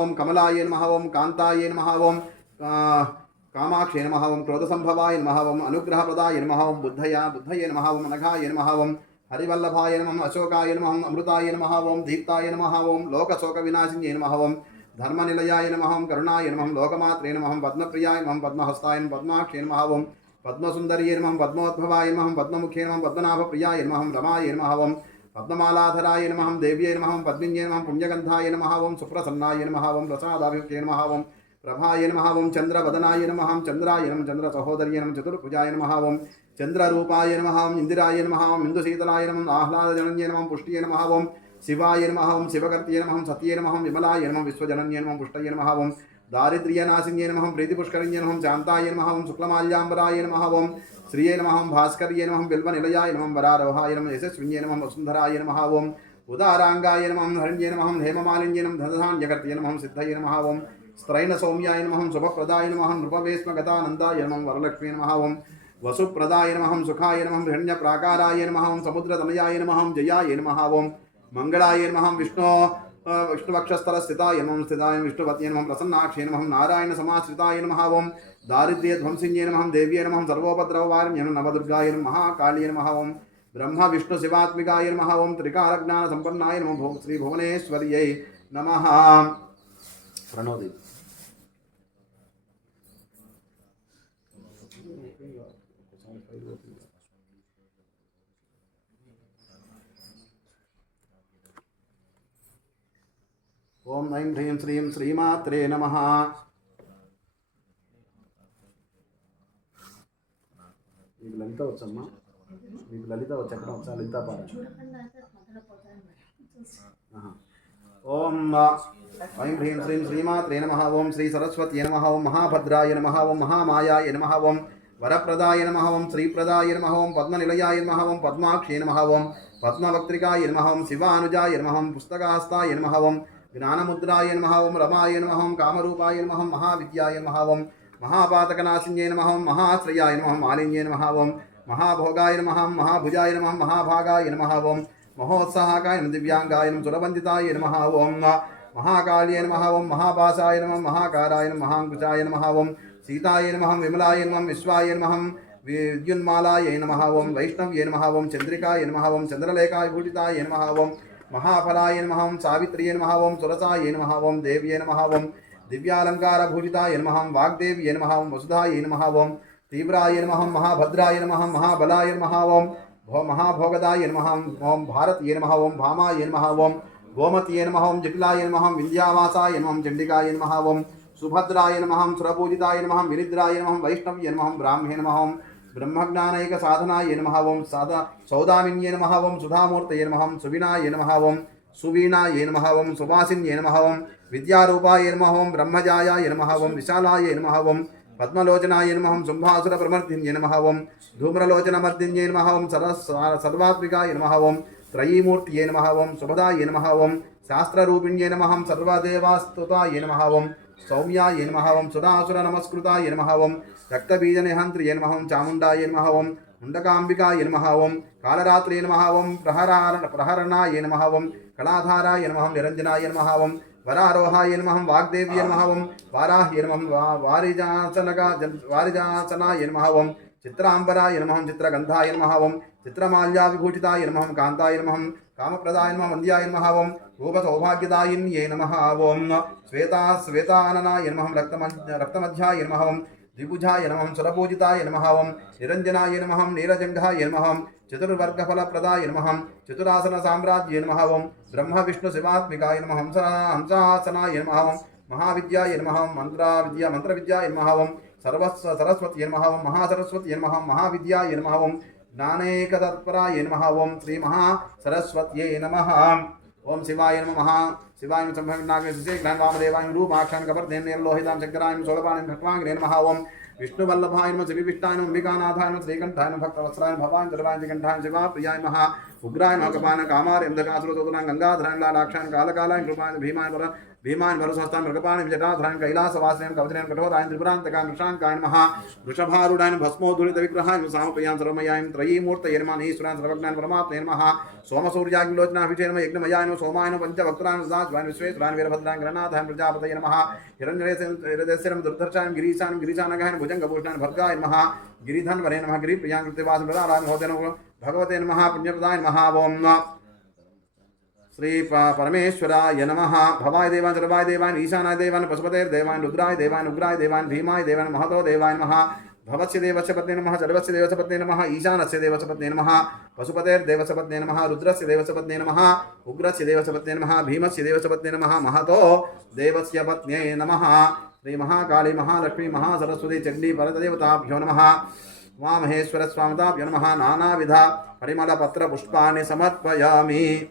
ఓం కమలాయ నమః ఓం కాంతాయ నమః ఓం కామాక్షే నమః ఓం క్రోధసంభవాయ నమః ఓం అనుగ్రహప్రదాయ నమః ఓం బుద్ధయే నమః ఓం అనఘాయ నమః ఓం హరివల్లభాయ నమః అశోకాయ నమః అమృతాయ నమః ఓం దీప్తాయ నమః ఓం లోకశోక వినాశిన్యే నమః ఓం ధర్మనిలయాయ నమః కరుణాయ నమః లోకమాత్రే నమః పద్మప్రియాయ నమః పద్మహస్తాయ పద్మాక్షే నమః ఓం పద్మసుందర్యే నమః పద్మోద్భవాయ నమః పద్మముఖే నమః పద్మనాభప్రియాయ నమః రమాయ నమః ఓం పద్మమాలాధరాయ నమః దేవ్యై నమః పద్మిన్యే నమః పుణ్యగంధాయ నమః ఓం సుప్రసన్నాయ నమః ఓం ప్రసాదాభిముఖ్యే నమః ఓం ప్రభాయ నమః ఓం చంద్రవదనాయ నమః చంద్రాయ నమః చంద్ర సహోదర్యే నమః చతుర్భుజాయ నమః ఓం చంద్రరూపాయ నమః ఇందిరాయ నమః ఇందుశీతలాయ నమః ఆహ్లాదజనన్యే నమః పుష్టియే నమః ఓం శివాయ నమః ఓం శివకర్త్యే నమః సత్యే నమః విమలాయ నమః విశ్వజనన్యే నమః పుష్టయే నమః ఓం దారిద్ర్యనాశిన్యే నమః ప్రీతిపుష్కరిణ్యే నమః శాంతాయ నమః ఓం శుక్లమాల్యాంబరాయ నమః ఓం శ్రీయే నమః భాస్కర్యే నమః బిల్వనిలయాయ నమః వరారోహాయ నమః యశస్విన్యే నమః వసుంధరాయ నమః ఓం ఉదారాంగాయ నమః హరిణ్యే నమః హేమమాలిన్యే నమః ధనధాన్యకర్త్యే నమః సిద్ధయే నమః ఓం స్త్రైణ సౌమ్యాయ నమః శుభప్రదాయ నమః నృపవేశ్మగతానందాయ నమః వరలక్ష్మీ నమః ఓం వసుప్రదాయ నమః సుఖాయ నమః హిరణ్యప్రాకారాయ నమః ఓం సముద్రతనయాయ నమః జయాయ నమః ఓం మంగళాయ నమః విష్ణువక్షస్థలస్థితాయ నమః స్థితాయ విష్ణుపత్యే నమః ప్రసన్నాక్షే నమః నారాయణ సమాశ్రితాయ నమః ఓం దారిద్ర్యధ్వంసిన్యే నమః దేవ్యే నమః సర్వోపద్రవవారిణ్యే నమః నవదుర్గాయ నమః మహాకాళీయ నమః ఓం బ్రహ్మ విష్ణు శివాత్మికాయ నమః ఓం త్రికాలజ్ఞాన సంపన్నాయ నమః శ్రీ భువనేశ్వర్యై నమః ప్రణోది ఓం ఐం హ్రీం శ్రీం శ్రీమాత్రే నమః మీకు లలిత వచ్చమ్మా మీకు లలిత వచ్చి ఎక్కడ వచ్చా లలితా పార ఓం ఐం హ్రీం శ్రీం శ్రీమాత్రే నమః ఓం శ్రీ సరస్వత్యై నమః ఓం మహాభద్రాయ నమః ఓం మహామాయాయ నమః ఓం వరప్రదాయ నమః ఓం శ్రీప్రదాయ నమః ఓం పద్మనిలయాయ నమః ఓం పద్మాక్షే నమః ఓం పద్మవక్త్రికాయ నమః ఓం శివానుజాయ నమః ఓం పుస్తకాస్తాయ నమః ఓం జ్ఞానముద్రాయ నమః ఓం రమాయ నమః ఓం కామరూపాయ నమః ఓం మహావిద్యాయ నమః ఓం మహాపాతకనాశిన్యే నమః ఓం మహాశ్రయాయ నమః మాలిన్యే నమః ఓం మహాభోగాయ నమః మహాభుజాయ నమః మహాభాగాయ నమః ఓం మహోత్సాహకాయ నమః దివ్యాంగాయ నమః సురవందితాయ నమః ఓం మహాకాళ్యే నమః ఓం మహాపాసాయ నమః మహాకారాయ నమః మహాంకుశాయ నమః ఓం సీతాయ నమః విమలాయ నమః విశ్వాయ నమః విద్యున్మాలాయ నమః ఓం వైష్ణవ్యే నమః ఓం చంద్రికాయ నమః ఓం చంద్రలేఖాయ భూషితాయ నమః ఓం మహాఫలాయ నమః ఓం సావిత్ర్యే నమః ఓం సురసాయ నమః ఓం దేవ్యే నమః ఓం దివ్యాలంకారభూషితాయ నమః ఓం వాగ్దేవ్యే నమః ఓం వసుధాయ నమః ఓం తీవ్రాయ నమః మహాభద్రాయ నమః మహాబలాయ నమః ఓం మహాభోగదాయ నమః ఓం భారత్యే నమః ఓం భామాయ నమః ఓం గోమత్యే నమః ఓం జటిలాయ నమః వింధ్యావాసాయ నమః చండికాయ నమః ఓం సుభద్రాయ నమః సురపూజితాయ నమః వినిద్రాయ నమః వైష్ణవ్యే నమః బ్రాహ్మే నమః ఓం బ్రహ్మజ్ఞానైక సాధనాయ నమః ఓం సౌదామిన్యే నమః ఓం సుధామూర్తయే నమః సువినాయ నమః ఓం సువీణాయ నమః ఓం సువాసిన్యే నమః ఓం విద్యారూపాయ నమః ఓం బ్రహ్మజాయాయ నమః ఓం విశాలాయ నమః ఓం పద్మలోచనాయ నమః ఓం శుంభాసుర ప్రమర్దిన్యే నమః ఓం ధూమ్రలోచనమర్దిన్యే నమః ఓం సర్వాత్మికాయ నమః ఓం త్రయీమూర్తియే నమః ఓం శుభదాయ నమః ఓం శాస్త్రరూపిణ్యే నమః ఓం సర్వదేవాస్తుతాయ నమః ఓం సౌమ్యాయ నమః ఓం సురాసుర నమస్కృతాయ నమః ఓం రక్తబీజనిహంత్రియే నమః ఓం చాముండాయ నమః ఓం ముండకాంబికాయ నమః ఓం కాళరాత్రే నమః ఓం ప్రహరణాయ నమః ఓం కళాధారాయ నమః ఓం నిరంజనాయ నమః ఓం వరారోహాయ నమః వాగ్దేవ్యే నమః ఓం వారాహ్యే నమః వారిజాసనాయ నమః ఓం చిత్రాంబరాయ నమః చిత్రగంధాయ నమః ఓం చిత్రమాల్యావిభూషితాయ నమః కాంతాయ నమః కామప్రదాయ నమః వంద్యాయ నమః ఓం రూపసౌభాగ్యదాయిన్యే నమః ఓం శ్వేతాననాయ నమః రక్తమధ్యాయ నమః ఓం ద్విభుజాయ నమః సురపూజితాయ నమః ఓం నిరంజనాయ నమః నీలజంఘాయ నమః చతుర్వర్గఫలప్రదాయ నమః చతురాసన సామ్రాజ్యే నమః ఓం బ్రహ్మ విష్ణు శివాత్మికాయ నమః హంసాసనాయ నమః ఓం మహావిద్యాయ నమః మంత్రవిద్యాయ నమః ఓం సరస్వత్యే నమః ఓం మహాసరస్వత్యే నమః మహావిద్యాయ నమః ఓం జ్ఞానేకతత్పరాయ నమః ఓం శ్రీ మహాసరస్వత్యే నమః ఓం శివాయ నమః శివాయ సంభవినాగేశే జ్ఞానవామదేవాయ రూపాక్షాన్ కపర్దేన లోహితాం శంకరాయ సోలపాణి భక్వాంగ్రే నమః ఓం విష్ణువల్లభాయ నమః శ్రీవిష్టాయ నమః అంబికానాథాయ నమః శ్రీకంఠాయ నమః భక్తవత్సలాయ భవాయ దుర్వాయ శ్రీకంఠాయ శివా ప్రియాయ నమః ఉగ్రాయ నమః కపాన కామార ఇంద్రకాసుర తోదన గంగాధరాయ లాక్షాయ కాలకాలాయ కృపాయ భీమాయ भीमान् वरुसहस्तान् मृगपाणि विजटाधरान् कैलासवासिनां कवचनान् कठोरान् त्रिपुरान्तकान् वृषाङ्काय नमः वृषभारूढान् भस्मोद्धूलितविग्रहान् सामप्रियान् सर्वमयान् त्रयीमूर्तये नमः ईश्वरान् सर्वज्ञान् परमात्मने नमः सोमसूर्याग्निलोचनाभिषे नमः यज्ञमयाय नमः सोमाय नमः पञ्चवक्त्रान् सदाशिवान् विश्वेश्वरान् वीरभद्रान् गणनाथान् प्रजापतये नमः हिरण्यरेशं दुर्धर्षान् गिरीशान् भुजङ्गभूषणान् भर्गाय नमः गिरिधन्वरे नमः गिरिप्रियां कृत्यवास प्रदाराधनहोते नमः भगवते नमः पुण्यप्रदाय नमः ओम श्री परमेश्वराय नमः भवाय देवान् सर्वाय देवान् ईशानाय देवान् पशुपतेर्देवान् रुद्राय देवान् उग्राय देवान् भीमाय देवान् महतो देवाय नमः भवस्य देवस्य पत्ने नमः सर्वस्य देवस्य पत्ने नमः ईशानस्य देवस्य पत्ने नमः पशुपतेर्देवस्य पत्ने नमः रुद्रस्य देवस्य पत्ने नमः उग्रस्य देवस्य पत्ने नमः भीमस्य देवस्य पत्ने नमः महतो देवस्य पत्न्यै नमः श्री महाकाली महालक्ष्मी महासरस्वती चण्डी परदेवताभ्यो नमः उमामहेश्वर स्वामिताभ्यो नमः नानाविध परिमलपत्रपुष्पाणि समर्पयामि।